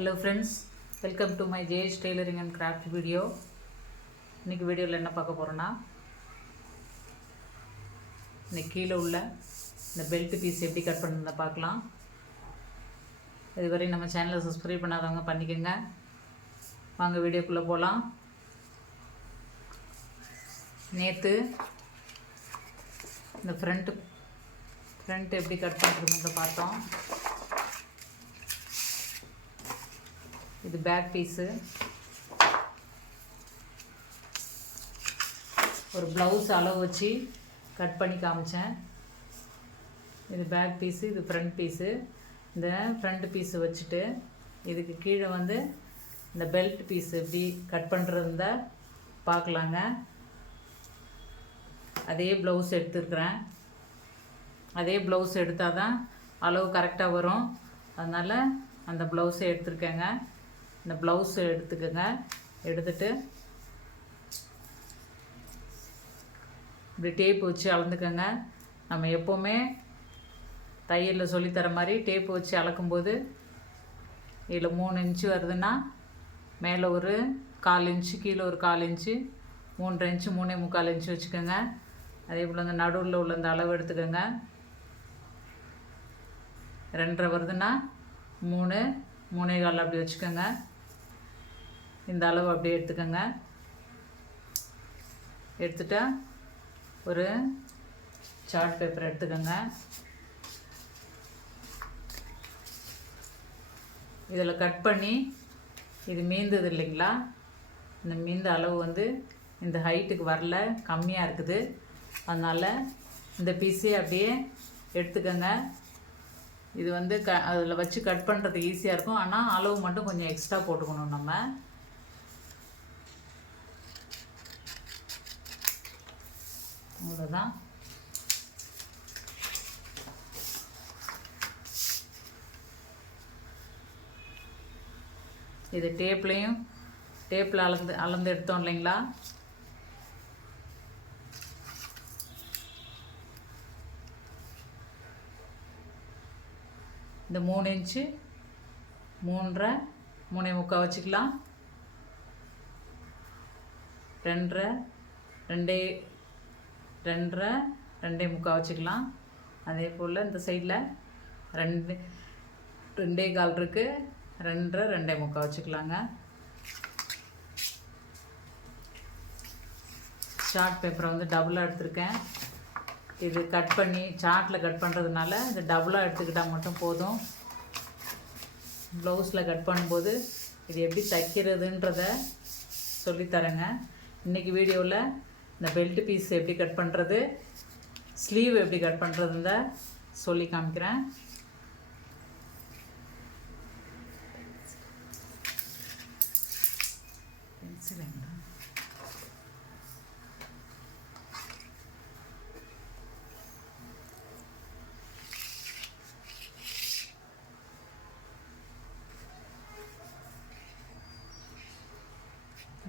Hello friends, welcome to my Tailoring&Craft video. இன்னைக்கு வீடியோவில் என்ன பார்க்க போகிறோன்னா, இன்னைக்கு கீழே உள்ள இந்த பெல்ட் பீஸ் எப்படி கட் பண்ணுறதை பார்க்கலாம். இதுவரை நம்ம சேனலை சப்ஸ்கிரைப் பண்ணாதவங்க பண்ணிக்கோங்க. வாங்க வீடியோக்குள்ளே போகலாம். நேற்று இந்த ஃப்ரண்ட் எப்படி கட் பண்ணுறதுன்றதை பார்த்தோம். இது பேக் பீஸு, ஒரு ப்ளவுஸ் அளவு வச்சு கட் பண்ணி காமிச்சேன். இது பேக் பீஸு, இது ஃப்ரண்ட் பீஸு. இந்த ஃப்ரண்ட் பீஸு வச்சுட்டு இதுக்கு கீழே வந்து இந்த பெல்ட் பீஸு எப்படி கட் பண்ணுறதுந்த பார்க்கலாங்க. அதே ப்ளவுஸ் எடுத்துருக்குறேன். அதே ப்ளவுஸ் எடுத்தால் தான் அளவு கரெக்டாக வரும். அதனால் அந்த ப்ளவுஸை எடுத்துருக்கேங்க. இந்த ப்ளவுஸ் எடுத்துக்கோங்க. எடுத்துட்டு இப்படி டேப் வச்சு அளந்துக்கோங்க. நம்ம எப்போவுமே தையலில் சொல்லித்தர மாதிரி டேப்பு வச்சு அளக்கும்போது இதில் 3 இன்ச்சு வருதுன்னா மேலே ஒரு 1/4 இன்ச்சு, கீழே ஒரு 1/4 இன்ச்சு, 3 இன்ச்சு, 3/4 இன்ச்சு வச்சுக்கோங்க. அதே போல் இந்த நடுவில் உள்ள இந்த அளவு எடுத்துக்கோங்க. 2.5 வருதுன்னா 3, 3.25 அப்படி வச்சுக்கோங்க. இந்த அளவு அப்படியே எடுத்துக்கோங்க. எடுத்துட்டா ஒரு சார்ட் பேப்பர் எடுத்துக்கோங்க. இதில் கட் பண்ணி இது மீந்தது இல்லைங்களா, இந்த மீந்த அளவு வந்து இந்த ஹைட்டுக்கு வரல, கம்மியாக இருக்குது. அதனால் இந்த பீஸே அப்படியே எடுத்துக்கோங்க. இது வந்து அதில் வச்சு கட் பண்ணுறதுக்கு ஈஸியாக இருக்கும். ஆனால் அளவு மட்டும் கொஞ்சம் எக்ஸ்ட்ரா போட்டுக்கணும். நம்ம அவ்வளோதான். இது டேப்பில் அளந்து எடுத்தோம் இல்லைங்களா. இந்த 3 இன்ச்சு, 3.5, 3.25 வச்சுக்கலாம். 2.5, 2.25 வச்சுக்கலாம். அதே போல் இந்த சைடில் 2.25 இருக்குது. 2.5, 2.25 வச்சுக்கலாங்க. சார்ட் பேப்பரை வந்து டபுளாக எடுத்திருக்கேன். இது கட் பண்ணி சார்ட்டில் கட் பண்ணுறதுனால இது டபுளாக எடுத்துக்கிட்டால் மட்டும் போதும். ப்ளவுஸில் கட் பண்ணும்போது இது எப்படி தைக்கிறதுன்றத சொல்லித்தரேங்க. இன்றைக்கி வீடியோவில் இந்த பெல்ட் பீஸ் எப்படி கட் பண்ணுறது, ஸ்லீவ் எப்படி கட் பண்ணுறதுன்னு சொல்லி காமிக்கிறேன்.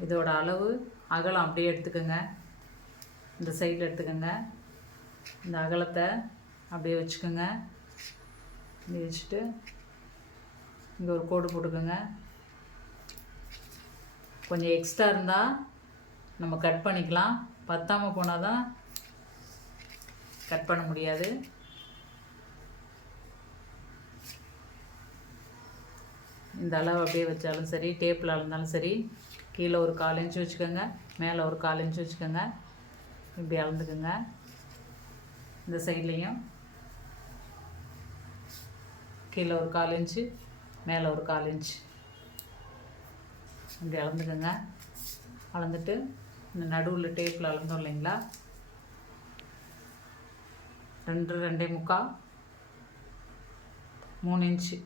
இதோட அளவு அகலம் அப்படியே எடுத்துக்கோங்க. இந்த சைடில் எடுத்துக்கோங்க. இந்த அகலத்தை அப்படியே வச்சுக்கோங்க. இப்படி வச்சுட்டு இங்கே ஒரு கோடு போட்டுக்கோங்க. கொஞ்சம் எக்ஸ்ட்ரா இருந்தால் நம்ம கட் பண்ணிக்கலாம். பத்தாமல் போனால் தான் கட் பண்ண முடியாது. இந்த அளவு அப்படியே வச்சாலும் சரி, டேப்பில் அளந்தாலும் சரி, கீழே ஒரு 1/4 இன்ச்சு வச்சுக்கோங்க, மேலே ஒரு 1/4 இன்ச்சு வச்சுக்கோங்க. இப்படி அளந்துக்குங்க. இந்த சைட்லேயும் கீழே ஒரு 1/4 இன்ச்சு, மேலே ஒரு 1/4 இன்ச்சு இப்படி அளந்துக்குங்க. அளந்துட்டு இந்த நடுவில் டேப்பில் அளந்தோம் இல்லைங்களா, 2, 2.25, 3 இன்ச்சு,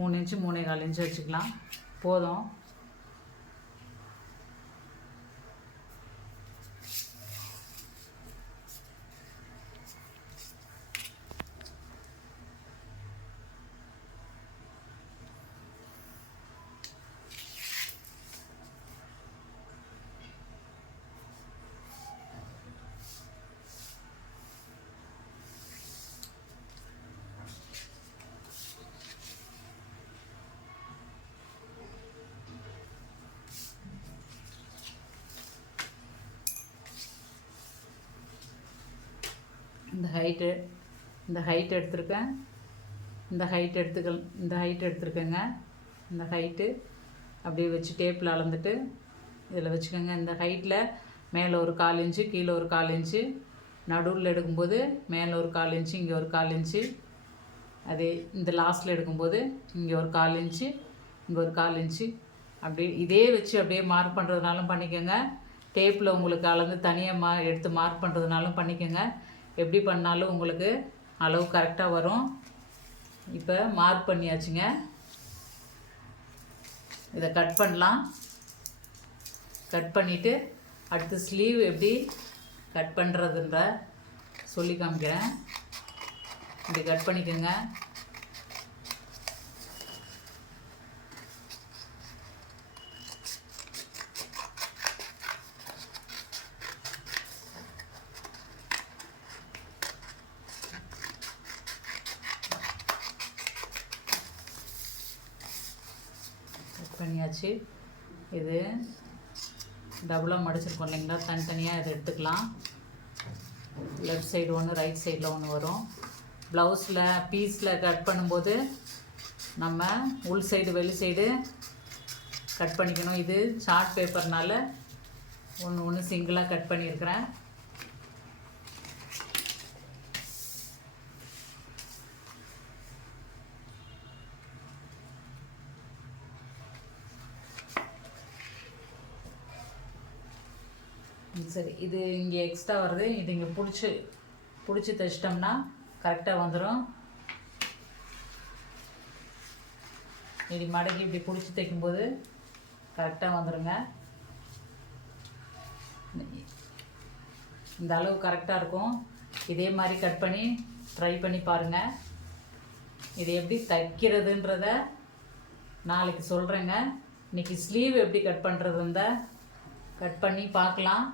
3 இன்ச்சு, 3.25 இன்ச்சு வச்சுக்கலாம். போதும். இந்த ஹைட் எடுத்திருக்கேன். இந்த ஹைட் எடுத்துருக்கேங்க. இந்த ஹைட்டு அப்படியே வச்சு டேப்பில் அளந்துட்டு இதில் வச்சுக்கோங்க. இந்த ஹைட்டில் மேலே ஒரு 1/4 இன்ச்சு, கீழே ஒரு 1/4 இன்ச்சு, நடுவில் எடுக்கும்போது மேலே ஒரு 1/4 இன்ச்சு, இங்கே ஒரு 1/4 இன்ச்சு, அதே இந்த லாஸ்ட்டில் எடுக்கும்போது இங்கே ஒரு 1/4 இன்ச்சு, இங்கே ஒரு 1/4 இன்ச்சு, அப்படியே இதே வச்சு அப்படியே மார்க் பண்ணுறதுனாலும் பண்ணிக்கோங்க. டேப்பில் உங்களுக்கு அளந்து தனியாக எடுத்து மார்க் பண்ணுறதுனாலும் பண்ணிக்கோங்க. எப்படி பண்ணாலும் உங்களுக்கு அளவு கரெக்டாக வரும். இப்போ மார்க் பண்ணியாச்சுங்க. இதை கட் பண்ணலாம். கட் பண்ணிவிட்டு அடுத்து ஸ்லீவ் எப்படி கட் பண்ணுறதுன்ற சொல்லி காமிக்கிறேன். இப்படி கட் பண்ணிக்கோங்க. பண்ணியாச்சு. இது டபுளாக மடிச்சிருக்கோம் இல்லைங்களா, தனித்தனியாக இதை எடுத்துக்கலாம். லெஃப்ட் சைடு ஒன்று, ரைட் சைடில் ஒன்று வரும். ப்ளவுஸில் பீஸில் கட் பண்ணும்போது நம்ம உள் சைடு வெளி சைடு கட் பண்ணிக்கணும். இது சார்ட் பேப்பர்னால் ஒன்று சிங்கிளாக கட் பண்ணியிருக்கிறேன். சரி, இது இங்கே எக்ஸ்ட்ரா வருது. இது இங்கே பிடிச்சி தைச்சிட்டோம்னா கரெக்டாக வந்துடும். இப்படி மடக்கி இப்படி பிடிச்சி தைக்கும்போது கரெக்டாக வந்துடுங்க. இந்த அளவு கரெக்டாக இருக்கும். இதே மாதிரி கட் பண்ணி ட்ரை பண்ணி பாருங்கள். இது எப்படி தைக்கிறதுன்றத நாளைக்கு சொல்கிறேங்க. இன்றைக்கி ஸ்லீவ் எப்படி கட் பண்ணுறதுன்ற கட் பண்ணி பார்க்கலாம்.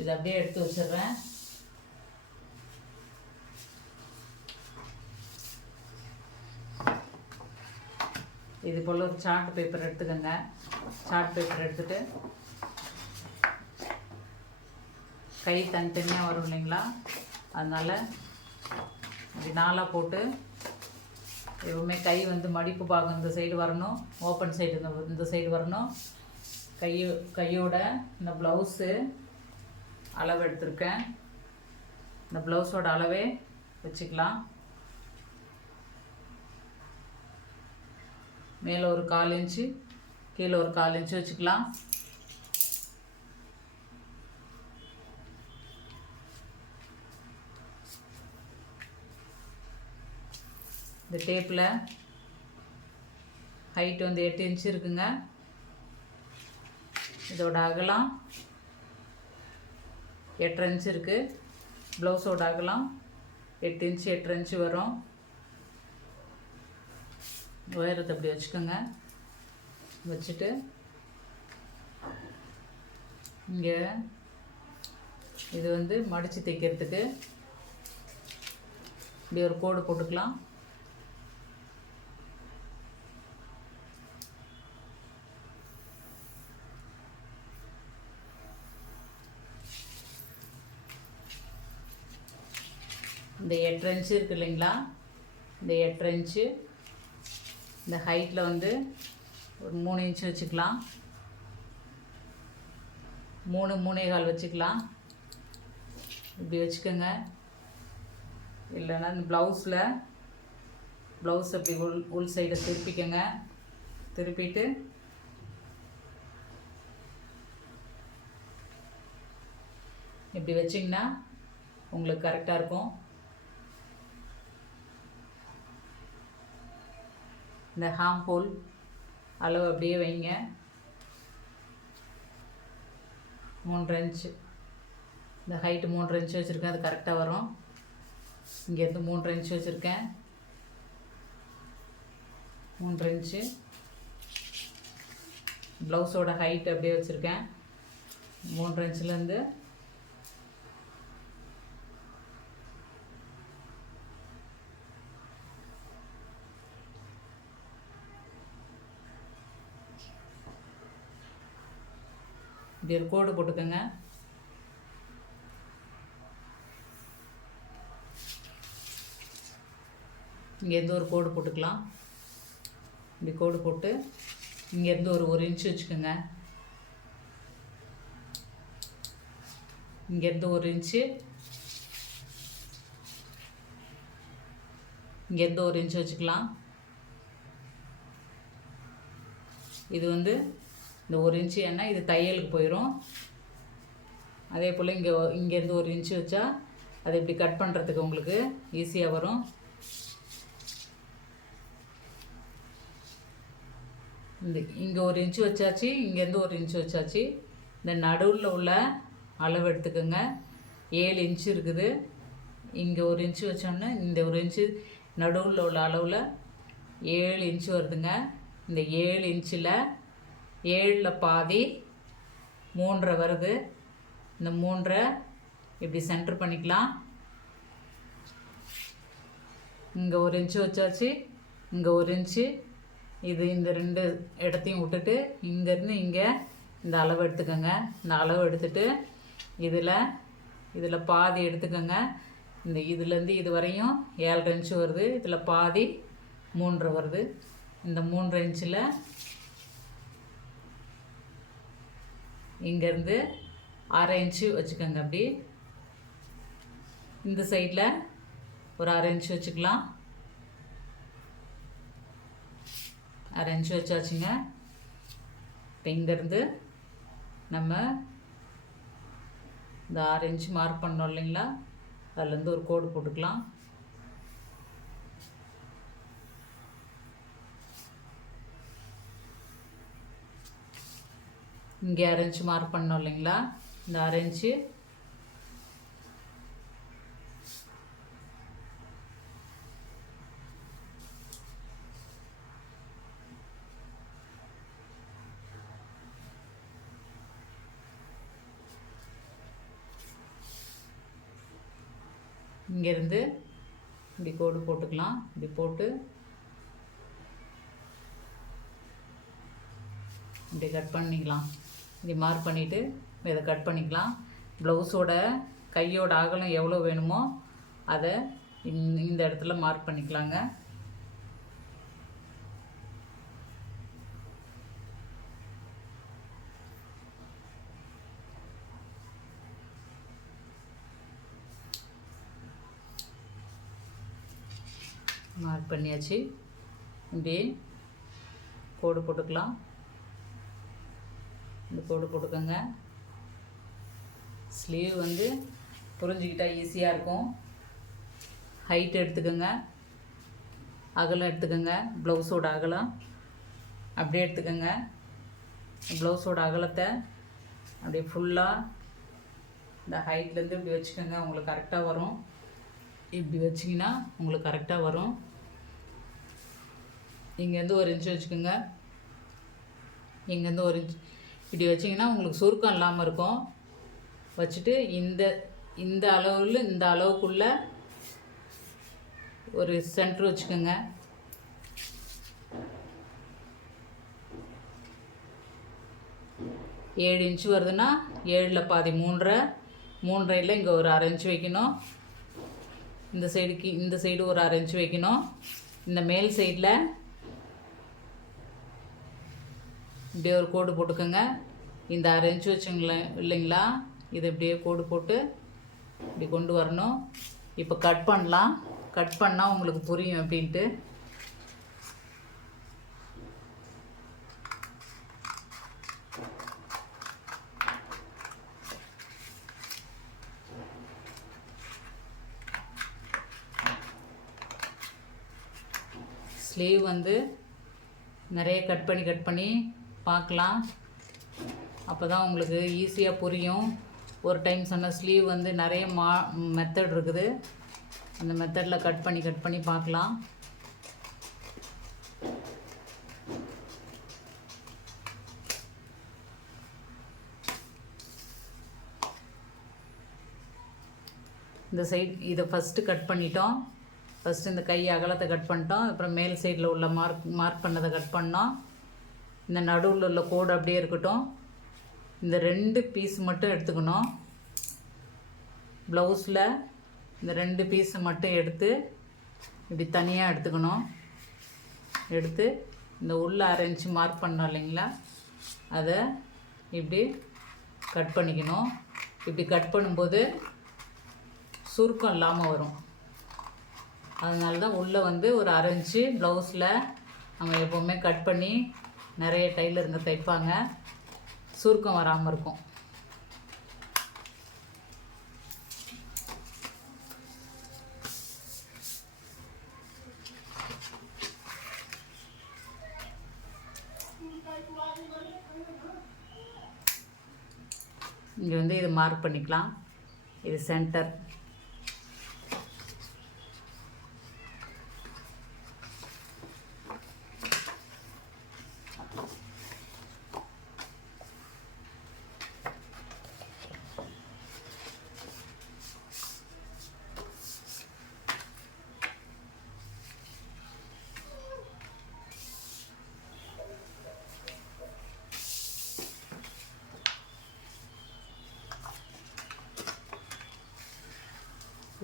இதை அப்படியே எடுத்து வச்சிடுறேன். இது போல் ஒரு சார்ட் பேப்பர் எடுத்துக்கோங்க. சார்ட் பேப்பர் எடுத்துகிட்டு கை தனித்தனியாக வரும் இல்லைங்களா, அதனால் இப்படி நாளாக போட்டு எப்பவுமே கை வந்து மடிப்பு பாகம் இந்த சைடு வரணும், ஓப்பன் சைடு இந்த சைடு வரணும். கையோட இந்த ப்ளவுஸு அளவு எடுத்திருக்கேன். இந்த ப்ளவுஸோட அளவே வச்சுக்கலாம். மேலே ஒரு 1/4 இன்ச்சு, கீழே ஒரு 1/4 இன்ச்சு வச்சுக்கலாம். இந்த டேப்பில் ஹைட் வந்து 8 இன்ச்சு இருக்குங்க. இதோட அகலம் 8.5 இன்ச்சு இருக்குது. ப்ளவுஸோட அகலம் 8 இன்ச்சு 8.5 இன்ச்சு வரும். உயரத்தை அப்படி வச்சுக்கோங்க. வச்சுட்டு இங்கே இது வந்து மடித்து தைக்கிறதுக்கு இப்படி ஒரு கோடு போட்டுக்கலாம். இந்த 8 இன்ச்சு இருக்குது இல்லைங்களா, இந்த 8 இன்ச்சு இந்த ஹைட்டில் வந்து ஒரு 3 இன்ச்சு வச்சுக்கலாம். 3 3/4 வச்சுக்கலாம். இப்படி வச்சுக்கோங்க. இல்லைன்னா இந்த ப்ளவுஸ் அப்படி உள் சைடை திருப்பிக்கோங்க. திருப்பிட்டு இப்படி வச்சிங்கன்னா உங்களுக்கு கரெக்டாக இருக்கும். இந்த ஹாம் ஹோல் அளவு அப்படியே வைங்க. 3 இன்ச்சு இந்த ஹைட்டு 3 இன்ச்சு வச்சுருக்கேன். அது கரெக்டாக வரும். இங்கேருந்து 3 இன்ச்சு வச்சுருக்கேன். 3 இன்ச்சு ப்ளவுஸோட ஹைட் அப்படியே வச்சுருக்கேன். 3 இன்ச்சுலேருந்து இப்படி ஒரு கோடு போட்டுக்கோங்க. இங்கேருந்து ஒரு கோடு போட்டுக்கலாம். இப்படி கோடு போட்டு இங்கேருந்து ஒரு இன்ச்சு வச்சுக்கோங்க. இங்கேருந்து 1 இன்ச்சு, இங்கேருந்து 1 இன்ச்சு வச்சுக்கலாம். இது வந்து இந்த 1 இன்ச்சு ஏன்னா இது தையலுக்கு போயிடும். அதே போல் இங்கேருந்து 1 இன்ச்சு வச்சா அதை இப்படி கட் பண்ணுறதுக்கு உங்களுக்கு ஈஸியாக வரும். இங்கே 1 இன்ச்சு வச்சாச்சு, இங்கேருந்து 1 இன்ச்சு வச்சாச்சு. இந்த நடுவில் உள்ள அளவு எடுத்துக்கோங்க. 7 இன்ச்சு இருக்குது. இங்கே 1 இன்ச்சு வச்சோன்னா இந்த 1 இன்ச்சு நடுவில் உள்ள அளவில் 7 இன்ச்சு வருதுங்க. இந்த 7 இன்ச்சில் 7ல் பாதி 3.5 வருது. இந்த 3.5 இப்படி சென்டர் பண்ணிக்கலாம். இங்கே 1 இன்ச்சு வச்சாச்சு, இங்கே 1 இன்ச்சு. இந்த 2 இடத்தையும் விட்டுட்டு இங்கேருந்து இங்கே இந்த அளவு எடுத்துக்கோங்க. இந்த அளவு எடுத்துட்டு இதில் பாதி எடுத்துக்கோங்க. இதுலேருந்து இது வரையும் 7.5 இன்ச்சு வருது. இதில் பாதி 3.5 வருது. இந்த 3.5 இன்ச்சில் இங்கேருந்து 1/2 இன்ச்சு வச்சுக்கோங்க. அப்படி இந்த சைடில் ஒரு 1/2 இன்ச்சு வச்சுக்கலாம். 1/2 இன்ச்சு வச்சாச்சுங்க. இப்போ இங்கேருந்து நம்ம இந்த 6 இன்ச்சு மார்க் பண்ணோம் இல்லைங்களா, அதுலேருந்து ஒரு கோடு போட்டுக்கலாம். இங்கே 1/2 இன்ச்சு மார்க் பண்ணோம் இல்லைங்களா, இந்த 1/2 இன்ச்சு இங்கேருந்து இப்படி கோடு போட்டுக்கலாம். இப்படி போட்டு இப்படி கட் பண்ணிக்கலாம். இப்படி மார்க் பண்ணிவிட்டு இதை கட் பண்ணிக்கலாம். ப்ளவுஸோட கையோட அகலம் எவ்வளோ வேணுமோ அதை இந்த இடத்துல மார்க் பண்ணிக்கலாங்க. மார்க் பண்ணியாச்சு. இப்படி கோடு போட்டுக்கலாம். இந்த கோடு போட்டுக்கோங்க. ஸ்லீவ் வந்து புரிஞ்சுக்கிட்டால் ஈஸியாக இருக்கும். ஹைட் எடுத்துக்கோங்க, அகலம் எடுத்துக்கோங்க. ப்ளவுஸோட அகலம் அப்படியே எடுத்துக்கோங்க. ப்ளவுஸோட அகலத்தை அப்படியே ஃபுல்லாக இந்த ஹைட்லேருந்து இப்படி வச்சுக்கோங்க. உங்களுக்கு கரெக்டாக வரும். இப்படி வச்சிங்கன்னா உங்களுக்கு கரெக்டாக வரும். இங்கேருந்து 1 இன்ச்சு வச்சுக்கோங்க. இங்கேருந்து 1 இன்ச் இப்படி வச்சிங்கன்னா உங்களுக்கு சுருக்கம் இல்லாமல் இருக்கும். வச்சுட்டு இந்த அளவில் இந்த அளவுக்குள்ளே ஒரு சென்டர் வச்சுக்கோங்க. ஏழு இன்ச்சு வருதுன்னா 7ல் பாதி 3.5 இங்கே ஒரு 1/2 இன்ச்சு வைக்கணும். இந்த சைடு ஒரு 1/2 இன்ச்சு வைக்கணும். இந்த மேல் சைடில் இப்படியே ஒரு கோடு போட்டுக்கோங்க. இந்த 1/2 இன்ச்சு வச்சுங்களே இல்லைங்களா, இதை இப்படியே கோடு போட்டு இப்படி கொண்டு வரணும். இப்போ கட் பண்ணலாம். கட் பண்ணால் உங்களுக்கு புரியும் அப்படின்ட்டு. ஸ்லீவ் வந்து நிறைய கட் பண்ணி பார்க்கலாம். அப்போ தான் உங்களுக்கு ஈஸியாக புரியும். ஒரு டைம் சொன்ன ஸ்லீவ் வந்து நிறைய மெத்தட் இருக்குது. அந்த மெத்தடில் கட் பண்ணி பார்க்கலாம். இந்த சைட் இதை ஃபஸ்ட்டு கட் பண்ணிட்டோம். ஃபஸ்ட்டு இந்த கை அகலத்தை கட் பண்ணிட்டோம். அப்புறம் மேல் சைடில் உள்ள மார்க் பண்ணதை கட் பண்ணோம். இந்த நடுவில் உள்ள கோடு அப்படியே இருக்கட்டும். இந்த 2 பீஸ் மட்டும் எடுத்துக்கணும். ப்ளவுஸில் இந்த 2 பீஸ் மட்டும் எடுத்து இப்படி தனியாக எடுத்துக்கணும். எடுத்து இந்த உள்ள 1/2 இன்ச்சு மார்க் பண்ணோம் இல்லைங்களா, அதை இப்படி கட் பண்ணிக்கணும். இப்படி கட் பண்ணும்போது சுருக்கம் இல்லாமல் வரும். அதனால தான் உள்ளே வந்து ஒரு 1/2 இன்ச்சு ப்ளவுஸில் நம்ம எப்போவுமே கட் பண்ணி நிறைய டைலருங்க தைப்பாங்க, சுருக்கம் வராமல் இருக்கும். இங்கே வந்து இது மார்க் பண்ணிக்கலாம். இது சென்டர்.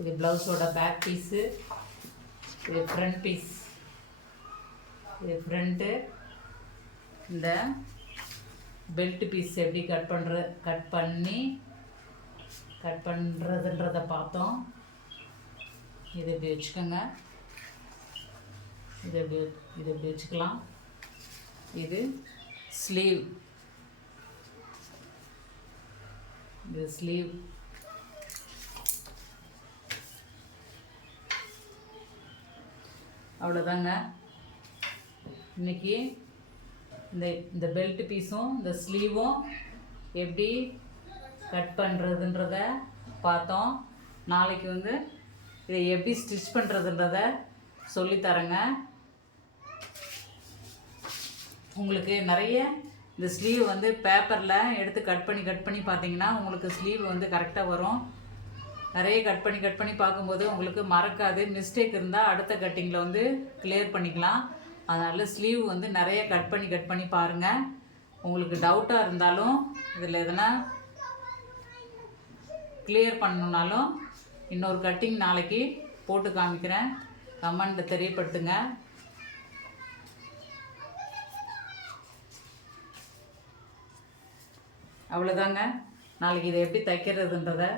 இது ப்ளவுஸோட பேக் பீஸு, இது ஃப்ரண்ட் பீஸ். இது ஃப்ரண்ட்டு. இந்த பெல்ட் பீஸ் எப்படி கட் பண்ணுறதுன்றதை பார்த்தோம். இது எப்படி வச்சுக்கோங்க. இது எப்படி வச்சுக்கலாம். இது ஸ்லீவ். இது ஸ்லீவ். அவ்வளோதாங்க. இன்றைக்கி இந்த பெல்ட் பீஸும் இந்த ஸ்லீவும் எப்படி கட் பண்ணுறதுன்றத பார்த்தோம். நாளைக்கு வந்து இதை எப்படி ஸ்டிச் பண்ணுறதுன்றத சொல்லித்தரேங்க. உங்களுக்கு நிறைய இந்த ஸ்லீவ் வந்து பேப்பரில் எடுத்து கட் பண்ணி பார்த்தீங்கன்னா உங்களுக்கு ஸ்லீவ் வந்து கரெக்டாக வரும். நிறைய கட் பண்ணி பார்க்கும்போது உங்களுக்கு மறக்காது. மிஸ்டேக் இருந்தால் அடுத்த கட்டிங்கில் வந்து கிளியர் பண்ணிக்கலாம். அதனால் ஸ்லீவ் வந்து நிறைய கட் பண்ணி பாருங்கள். உங்களுக்கு டவுட்டாக இருந்தாலும் இதில் எதனா கிளியர் பண்ணணுன்னாலும் இன்னொரு கட்டிங் நாளைக்கு போட்டு காமிக்கிறேன். கமெண்ட்டில் தெரியப்படுத்துங்க. அவ்வளோதாங்க. நாளைக்கு இதை எப்படி தைக்கிறதுன்றதை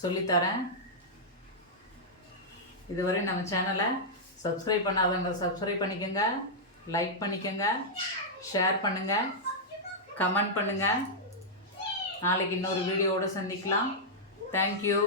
சொல்லித்தரேன். இதுவரை நம்ம சேனலை சப்ஸ்கிரைப் பண்ணாதவங்க சப்ஸ்கிரைப் பண்ணிக்கோங்க, லைக் பண்ணிக்கோங்க, ஷேர் பண்ணுங்கள், கமெண்ட் பண்ணுங்கள். நாளைக்கு இன்னொரு வீடியோவோடு சந்திக்கலாம். தேங்க்யூ.